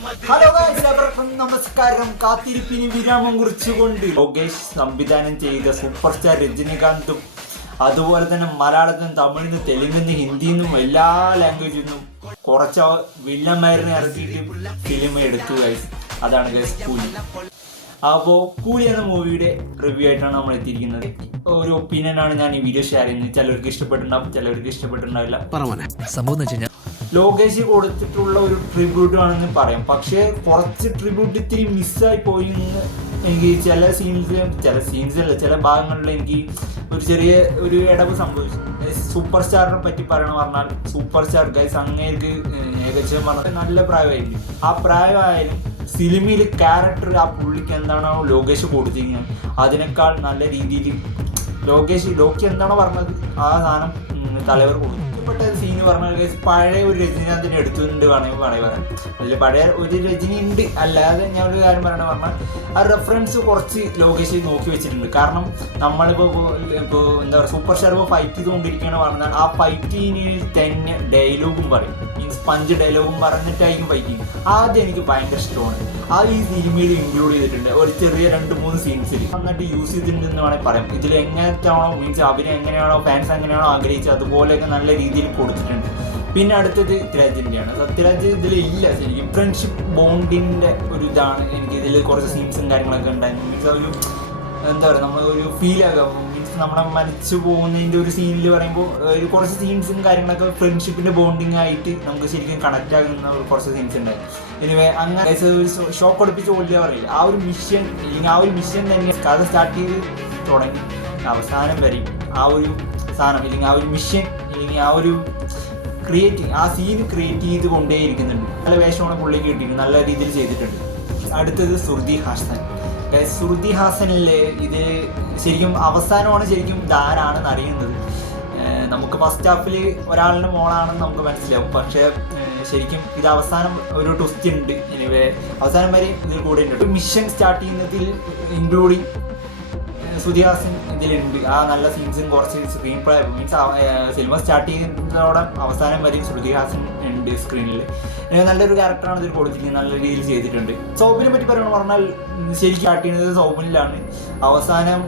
Hello guys, എല്ലാവർക്കും നമസ്കാരം. കാത്തിരിപ്പിന് വിരാമം കുറിച്ചുകൊണ്ട് ലോകേഷ് സംവിധാനം ചെയ്ത സൂപ്പർ സ്റ്റാർ രജനികാന്തും അതുപോലെ തന്നെ മലയാളത്തിനും തമിഴിനും തെലുങ്കിലും ഹിന്ദിന്നും എല്ലാ ലാംഗ്വേജിൽ നിന്നും കുറച്ച് വില്ലന്മാരിനെ ഇറക്കിയിട്ട് ഫിലിം എടുത്തു ഗൈസ്. അതാണ് ഗൈസ് കൂലി. അപ്പോൾ കൂലി എന്ന മൂവിയുടെ റിവ്യൂ ആയിട്ടാണ് നമ്മൾ എത്തിയിരിക്കുന്നത്. ഒരു ഒപ്പീനിയനാണ് ഞാൻ ഈ വീഡിയോ ഷെയർ ചെയ്യുന്നത്. ചിലർക്ക് ഇഷ്ടപ്പെട്ടിട്ടുണ്ടാവും, ചിലർക്ക് ഇഷ്ടപ്പെട്ടിട്ടുണ്ടാവില്ല. സംഭവം ലോകേഷ് കൊടുത്തിട്ടുള്ള ഒരു ട്രിബ്യൂട്ട് ആണെന്ന് പറയാം. പക്ഷേ കുറച്ച് ട്രിബ്യൂട്ട് ഇത്തിരി മിസ്സായി പോയി എന്ന് എനിക്ക് ചില സീൻസിലല്ല ചില ഭാഗങ്ങളിൽ എനിക്ക് ഒരു ചെറിയ ഒരു ഇടവ് സംഭവിച്ചു. സൂപ്പർ സ്റ്റാറിനെ പറ്റി പറയണമെന്ന് പറഞ്ഞാൽ സൂപ്പർ സ്റ്റാർ ഗൈസ് അങ്ങേക്ക് ഏകദേശം പറഞ്ഞാൽ നല്ല പ്രായമായിരിക്കും. ആ പ്രായമായാലും സിനിമയിൽ ക്യാരക്ടർ ആ പുള്ളിക്ക് എന്താണോ ലോകേഷ് കൊടുത്തിരിക്കുന്നത് അതിനേക്കാൾ നല്ല രീതിയിൽ ലോക്കി എന്താണോ പറഞ്ഞത് ആ സാധനം തലവർ കൊടുത്തു. സീന് പറഞ്ഞാൽ പഴയ ഒരു രജനീകാന്തിനെ എടുത്തുകൊണ്ട് വേണമെങ്കിൽ പറയാം. അതിൽ പഴയ ഒരു രജനി ഉണ്ട്. അല്ലാതെ ഞാൻ ഒരു കാര്യം പറഞ്ഞാൽ ആ റെഫറൻസ് കുറച്ച് ലോകേഷ് നോക്കി വെച്ചിട്ടുണ്ട്. കാരണം നമ്മളിപ്പോൾ എന്താ പറയുക, സൂപ്പർ സ്റ്റാർ ഇപ്പോൾ ഫൈറ്റ് ചെയ്തുകൊണ്ടിരിക്കുകയാണ് പറഞ്ഞാൽ ആ ഫൈറ്റിന് തന്നെ ഡയലോഗും പറയും, മീൻസ് പഞ്ച് ഡയലോഗും പറഞ്ഞിട്ടായിരിക്കും ഫൈറ്റ് ചെയ്യും. ആദ്യം എനിക്ക് ഭയങ്കര ഇഷ്ടമാണ്. അത് ഈ സിനിമയിൽ ഇൻക്ലൂഡ് ചെയ്തിട്ടുണ്ട്. ഒരു ചെറിയ 2-3 സീൻസിൽ നന്നായിട്ട് യൂസ് ചെയ്തിട്ടുണ്ടെന്ന് വേണമെങ്കിൽ പറയാം. ഇതിൽ എങ്ങനത്താണോ മീൻസ് അവരെ എങ്ങനെയാണോ ഫാൻസ് എങ്ങനെയാണോ ആഗ്രഹിച്ചത് അതുപോലെയൊക്കെ നല്ല രീതിയിൽ കൊടുത്തിട്ടുണ്ട്. പിന്നെ അടുത്തത് സത്യരാജിൻ്റെയാണ്. സത്യരാജ് ഇതിലില്ല ശരിക്കും. ഫ്രണ്ട്ഷിപ്പ് ബോണ്ടിൻ്റെ ഒരു ഇതാണ് എനിക്ക് ഇതിൽ കുറച്ച് സീൻസും കാര്യങ്ങളൊക്കെ ഉണ്ടായിരുന്നു. മീൻസ് ഒരു എന്താ പറയുക, നമ്മൾ ഒരു ഫീൽ ആകാം. മീൻസ് നമ്മളെ മനസ്സ് പോകുന്നതിൻ്റെ ഒരു സീനിൽ പറയുമ്പോൾ ഒരു കുറച്ച് സീൻസും കാര്യങ്ങളൊക്കെ ഫ്രണ്ട്ഷിപ്പിൻ്റെ ബോണ്ടിങ് ആയിട്ട് നമുക്ക് ശരിക്കും കണക്റ്റ് ആകുന്ന കുറച്ച് സീൻസ് ഉണ്ടായിരുന്നു. എനിവേ അങ്ങനെ ഒരു ഷോക്ക് അടുപ്പിച്ച് കൊല്ലുക പറയില്ല. ആ ഒരു മിഷൻ അല്ലെങ്കിൽ ആ ഒരു മിഷൻ തന്നെ കഥ സ്റ്റാർട്ട് ചെയ്ത് തുടങ്ങി അവസാനം വരെയും ആ ഒരു സാധനം അല്ലെങ്കിൽ ആ ഒരു മിഷൻ അല്ലെങ്കിൽ ആ ഒരു ആ സീൻ ക്രിയേറ്റ് ചെയ്ത് കൊണ്ടേയിരിക്കുന്നുണ്ട്. നല്ല വേഷമാണ് പുള്ളിക്ക് കിട്ടിയിട്ടുണ്ട്, നല്ല രീതിയിൽ ചെയ്തിട്ടുണ്ട്. അടുത്തത് ശ്രുതി ഹാസൻ. ശ്രുതി ഹാസനിലെ ഇത് ശരിക്കും അവസാനമാണ് ശരിക്കും ഇതാരാണെന്ന് അറിയുന്നത്. നമുക്ക് ഫസ്റ്റ് ഹാഫിൽ ഒരാളുടെ മോളാണെന്ന് നമുക്ക് മനസ്സിലാവും. പക്ഷേ ശരിക്കും ഇത് അവസാനം ഒരു ട്വിസ്റ്റ് ഉണ്ട്. എനിവേ അവസാനം വരെ ഇതിൽ കൂടെ ഉണ്ട്. മിഷൻ സ്റ്റാർട്ട് ചെയ്യുന്നതിൽ ഇൻക്ലൂഡിങ് ശ്രുതി ഹാസൻ ഇതിലുണ്ട്. ആ നല്ല സീൻസും കുറച്ച് screen play means cinema start ചെയ്യുന്നതോടെ അവസാനം വരെയും ശ്രുതി ഹാസൻ ഉണ്ട് സ്ക്രീനിൽ. നല്ലൊരു ക്യാരക്ടറാണ് ഇതിൽ കൊടുത്തിരിക്കുന്നത്, നല്ല രീതിയിൽ ചെയ്തിട്ടുണ്ട്. സൗബിനെ പറ്റി പറയണമെന്ന് പറഞ്ഞാൽ ശരിക്കും സ്റ്റാർട്ട് ചെയ്യുന്നത് സൗബിനിലാണ്, അവസാനം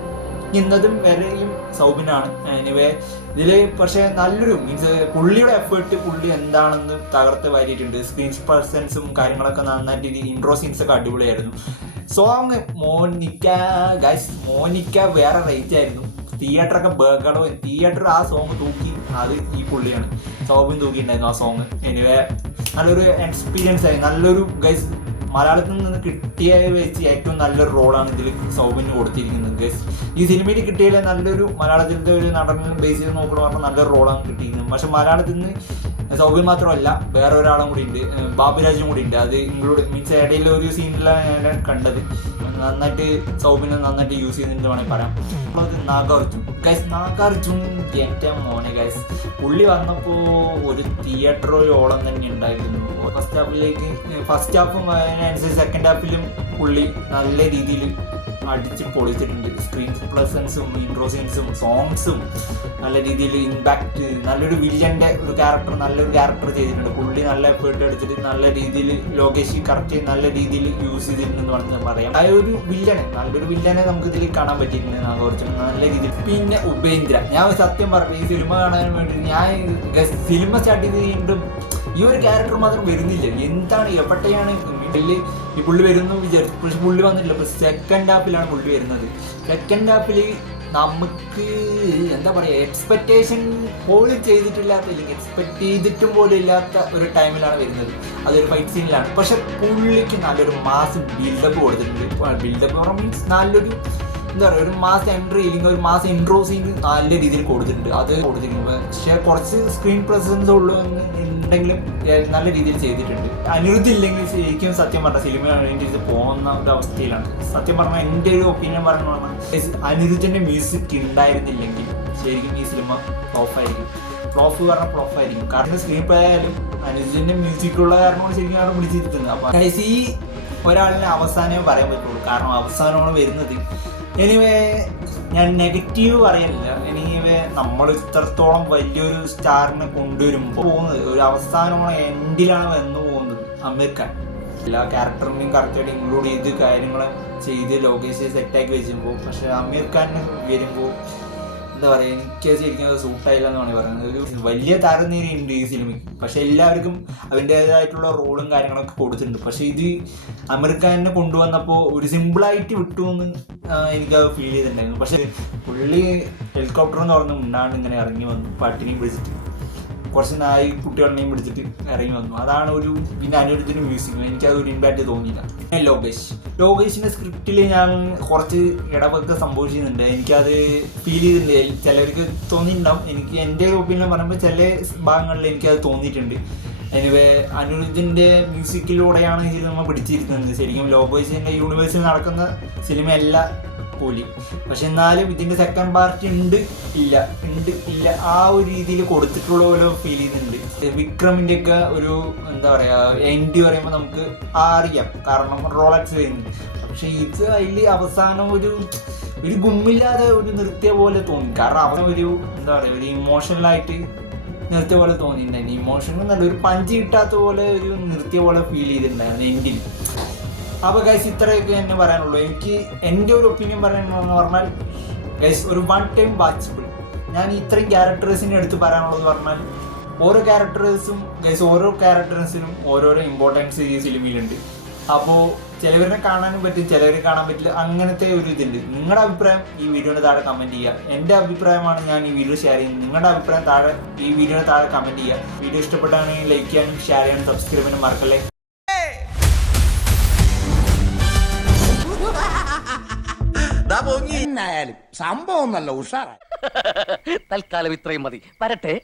ഇന്നതും വരെയും സൗബിനാണ്. എനിവേ ഇതിൽ പക്ഷേ നല്ലൊരു മീൻസ് പുള്ളിയുടെ എഫേർട്ട് പുള്ളി എന്താണെന്ന് തകർത്ത് വാരിയിട്ടുണ്ട്. സ്ക്രീൻ പ്രസൻസും കാര്യങ്ങളൊക്കെ നന്നായിട്ട് ഇൻട്രോ സീൻസൊക്കെ അടിപൊളിയായിരുന്നു. സോങ് മോനിക്ക വേറെ റേറ്റ് ആയിരുന്നു. തിയേറ്ററൊക്കെ ബഹളോ, തിയേറ്റർ ആ സോങ് തൂക്കി അത് ഈ പുള്ളിയാണ്, സൗബിൻ തൂക്കിയിട്ടുണ്ടായിരുന്നു ആ സോങ്. എനിവേ നല്ലൊരു എക്സ്പീരിയൻസ് ആയി. നല്ലൊരു ഗൈസ് മലയാളത്തിൽ നിന്ന് കിട്ടിയ വെച്ച് ഏറ്റവും നല്ലൊരു റോളാണ് ഇതിൽ സൗബിന് കൊടുത്തിരിക്കുന്നത് ഗൈസ്. ഈ സിനിമയിൽ കിട്ടിയതിൽ നല്ലൊരു മലയാളത്തിലത്തെ ഒരു നടനെ ബേസ് ചെയ്ത് നോക്കണം പറഞ്ഞാൽ നല്ലൊരു റോളാണ് കിട്ടിയിരിക്കുന്നത്. പക്ഷെ മലയാളത്തിൽ നിന്ന് സൗബിൻ മാത്രമല്ല വേറെ ഒരാളും കൂടി ഉണ്ട്, ബാബുരാജും കൂടി ഉണ്ട്. അത് ഇൻക്ലൂഡ് മീൻസ് ഇടയിൽ ഒരു സീനിലാണ് ഞാൻ കണ്ടത്. നന്നായിട്ട് സൗബിനെ നന്നായിട്ട് യൂസ് ചെയ്യുന്നുണ്ട് വേണമെങ്കിൽ പറയാം. അത് നാഗാർജുൻ എൻ്റെ മോനെ ഗൈസ്, പുള്ളി വന്നപ്പോൾ ഒരു തിയേറ്ററോളം തന്നെ ഉണ്ടായിരുന്നു. ഫസ്റ്റ് ഹാഫും അതിനനുസരിച്ച് സെക്കൻഡ് ഹാഫിലും പുള്ളി നല്ല രീതിയിൽ അടിച്ച് പൊളിച്ചിട്ടുണ്ട്. സ്ക്രീൻ പ്രസൻസും ഇൻട്രോ സീൻസും സോങ്സും നല്ല രീതിയിൽ ഇമ്പാക്റ്റ്, നല്ലൊരു വില്ലൻ്റെ ഒരു ക്യാരക്ടർ നല്ലൊരു ക്യാരക്ടർ ചെയ്തിട്ടുണ്ട്. പുള്ളി നല്ല എഫേർട്ട് എടുത്തിട്ട് നല്ല രീതിയിൽ ലോകേഷ് കറക്റ്റ് നല്ല രീതിയിൽ യൂസ് ചെയ്തിട്ടുണ്ടെന്ന് വേണമെങ്കിൽ പറയാം. ആ ഒരു നല്ലൊരു വില്ലനെ നമുക്ക് ഇതിൽ കാണാൻ പറ്റിയിട്ടുണ്ട് കുറച്ച് നല്ല രീതിയിൽ. പിന്നെ ഉപേന്ദ്ര, ഞാൻ സത്യം പറഞ്ഞു ഈ സിനിമ കാണാൻ വേണ്ടി ഞാൻ സിനിമ സ്റ്റാർട്ട് ചെയ്ത് കഴിഞ്ഞിട്ടും ഈ ഒരു ക്യാരക്ടർ മാത്രം വരുന്നില്ല. എന്താണ് എവിടെയാണ് ഈ പുള്ളി വരുന്നു വിചാരിച്ചു, പക്ഷെ പുള്ളി വന്നിട്ടില്ല. ഇപ്പൊ സെക്കൻഡ് ഹാഫിലാണ് പുള്ളി വരുന്നത്. സെക്കൻഡ് ഹാഫിൽ നമുക്ക് എന്താ പറയുക, എക്സ്പെക്റ്റേഷൻ പോലും ചെയ്തിട്ടില്ലാത്ത അല്ലെങ്കിൽ എക്സ്പെക്ട് ചെയ്തിട്ടും പോലും ഇല്ലാത്ത ഒരു ടൈമിലാണ് വരുന്നത്. അതൊരു ഫൈറ്റ് സീനിലാണ്. പക്ഷെ പുള്ളിക്ക് നല്ലൊരു മാസ് ബിൽഡപ്പ് കൊടുത്തിട്ടുണ്ട്. ബിൽഡപ്പ് പറഞ്ഞാൽ മീൻസ് നല്ലൊരു എന്താ പറയുക, ഒരു മാസ് എൻട്രി അല്ലെങ്കിൽ ഒരു മാസ് ഇൻട്രോ സീൻ നല്ല രീതിയിൽ കൊടുത്തിട്ടുണ്ട്. അത് കൊടുത്തിട്ടുണ്ട്. പക്ഷേ കുറച്ച് സ്ക്രീൻ പ്രസൻസ് ഉണ്ടെങ്കിലും നല്ല രീതിയിൽ ചെയ്തിട്ടുണ്ട്. അനിരുദ്ധ് ഇല്ലെങ്കിൽ ശരിക്കും സത്യം പറഞ്ഞാൽ സിനിമ വേണ്ടിയിട്ട് പോകുന്ന ഒരു അവസ്ഥയിലാണ്. സത്യം പറഞ്ഞാൽ എൻ്റെ ഒരു ഒപ്പീനിയൻ പറഞ്ഞു പറഞ്ഞാൽ അനിരുദ്ധിൻ്റെ മ്യൂസിക് ഉണ്ടായിരുന്നില്ലെങ്കിൽ ശരിക്കും ഈ സിനിമ ഫ്ലോപ്പായിരിക്കും. ഫ്ലോപ്പായിരിക്കും. കാരണം സ്ക്രീൻ പ്ലേ ആയാലും അനിരുദ്ധിൻ്റെ മ്യൂസിക്കുള്ള കാരണമാണ് ശരിക്കും അവിടെ വിളിച്ചിരിക്കുന്നത്. അപ്പോൾ ഈ ഒരാളിനെ അവസാനമേ പറയാൻ പറ്റുള്ളൂ, കാരണം അവസാനമാണ് വരുന്നത്. എനിവേ ഞാൻ നെഗറ്റീവ് പറയലില്ല. എനിവേ നമ്മൾ ഇത്രത്തോളം വലിയൊരു സ്റ്റാറിനെ കൊണ്ടുവരുമ്പോൾ പോകുന്നത് ഒരു അവസാനമാണ് എൻഡിലാണ് വന്നു പോകുന്നത്. അമീർ ഖാൻ എല്ലാ ക്യാരക്ടറിനെയും കറക്റ്റായിട്ട് ഇൻക്ലൂഡ് ചെയ്ത് കാര്യങ്ങൾ ചെയ്ത് ലോകേഷ് സെറ്റാക്കി വെച്ചുമ്പോൾ, പക്ഷെ അമീർ ഖാൻ വരുമ്പോൾ എന്താ പറയുക, എനിക്ക് ശരിക്കും അത് സൂട്ടായില്ല എന്നാണ് പറയുന്നത്. ഒരു വലിയ താരനിര ഉണ്ട് ഈ സിനിമയ്ക്ക്, പക്ഷെ എല്ലാവർക്കും അതിൻ്റേതായിട്ടുള്ള റോളും കാര്യങ്ങളൊക്കെ കൊടുത്തിട്ടുണ്ട്. പക്ഷെ ഇത് അമീർ ഖാനിനെ കൊണ്ടുവന്നപ്പോൾ ഒരു സിമ്പിളായിട്ട് വിട്ടു എന്ന് എനിക്കത് ഫീൽ ചെയ്തിട്ടുണ്ടായിരുന്നു. പക്ഷെ പുള്ളി ഹെലികോപ്റ്റർ എന്ന് പറഞ്ഞ് മുന്നാണ്ട് ഇങ്ങനെ ഇറങ്ങി വന്നു, പട്ടിനെയും പിടിച്ചിട്ട് കുറച്ച് നായി കുട്ടികളെയും പിടിച്ചിട്ട് ഇറങ്ങി വന്നു. അതാണ് ഒരു, പിന്നെ അനിരുദ്ധിൻ്റെ മ്യൂസിക് എനിക്കത് ഒരു ഇമ്പാക്റ്റ് തോന്നിയില്ല. ലോകേഷിൻ്റെ സ്ക്രിപ്റ്റിൽ ഞാൻ കുറച്ച് ഇടപെടൽ സംഭവിച്ചിട്ടുണ്ട്, എനിക്കത് ഫീൽ ചെയ്തിട്ടുണ്ട്. ചിലർക്ക് തോന്നിയിട്ടുണ്ടാവും, എനിക്ക് എൻ്റെ ഒരു ഒപ്പീനിയൻ പറയുമ്പോൾ ചില ഭാഗങ്ങളിൽ എനിക്കത് തോന്നിയിട്ടുണ്ട്. എനിവേ അനിരുദ്ധിൻ്റെ മ്യൂസിക്കിലൂടെയാണ് ഈ സിനിമ പിടിച്ചിരിക്കുന്നത്. ശരിക്കും ലോകേഷിൻ്റെ യൂണിവേഴ്സിൽ നടക്കുന്ന സിനിമയല്ല പോലി, പക്ഷെ എന്നാലും ഇതിൻ്റെ സെക്കൻഡ് പാർട്ട് ഉണ്ട് ഇല്ല ആ ഒരു രീതിയിൽ കൊടുത്തിട്ടുള്ള പോലെ ഫീൽ ചെയ്യുന്നുണ്ട്. വിക്രമിൻ്റെ ഒക്കെ ഒരു എന്താ പറയുക എൻഡ് പറയുമ്പോൾ നമുക്ക് അറിയാം, കാരണം റോളക്സ് വരുന്നുണ്ട്. പക്ഷെ ഇത് അതിൽ അവസാനം ഒരു ഗുമ്മില്ലാതെ ഒരു നിർത്തിയ പോലെ തോന്നി. കാരണം അവൻ ഒരു എന്താ പറയുക ഒരു ഇമോഷണലായിട്ട് നിർത്തിയ പോലെ തോന്നിയിട്ടുണ്ടായിരുന്നു. ഇമോഷണൽ നല്ല ഒരു പഞ്ച് കിട്ടാത്ത പോലെ ഒരു നിർത്തിയ പോലെ ഫീൽ ചെയ്തിട്ടുണ്ടായിരുന്നു എൻഡിൽ. അപ്പോൾ ഗൈസ് ഇത്രയൊക്കെ എന്നെ പറയാനുള്ളൂ. എനിക്ക് എൻ്റെ ഒരു ഒപ്പീനിയൻ പറയണമെന്ന് പറഞ്ഞാൽ ഗൈസ് ഒരു വൺ ടൈം വാച്ചബിൾ. ഞാൻ ഇത്രയും ക്യാരക്ടേഴ്സിനെ എടുത്ത് പറയാനുള്ളത് പറഞ്ഞാൽ ഓരോ ക്യാരക്ടേഴ്സിനും ഓരോരോ ഇമ്പോർട്ടൻസ് ഈ സിനിമയിലുണ്ട്. അപ്പോൾ ചിലവരെ കാണാനും പറ്റും, ചിലവരെ കാണാൻ പറ്റില്ല, അങ്ങനത്തെ ഒരു ഇതുണ്ട്. നിങ്ങളുടെ അഭിപ്രായം ഈ വീഡിയോയുടെ താഴെ കമൻറ്റ് ചെയ്യുക. എൻ്റെ അഭിപ്രായമാണ് ഞാൻ ഈ വീഡിയോ ഷെയർ ചെയ്യുന്നത്. നിങ്ങളുടെ അഭിപ്രായം ഈ വീഡിയോയുടെ താഴെ കമൻറ്റ് ചെയ്യുക. വീഡിയോ ഇഷ്ടപ്പെട്ടാണെങ്കിൽ ലൈക്ക് ചെയ്യാനും ഷെയർ ചെയ്യാനും സബ്സ്ക്രൈബ് ചെയ്യാനും മറക്കല്ലേ. എന്തായാലും സംഭവം നല്ല ഉഷാറായി. തൽക്കാലം ഇത്രയും മതി. വരട്ടെ.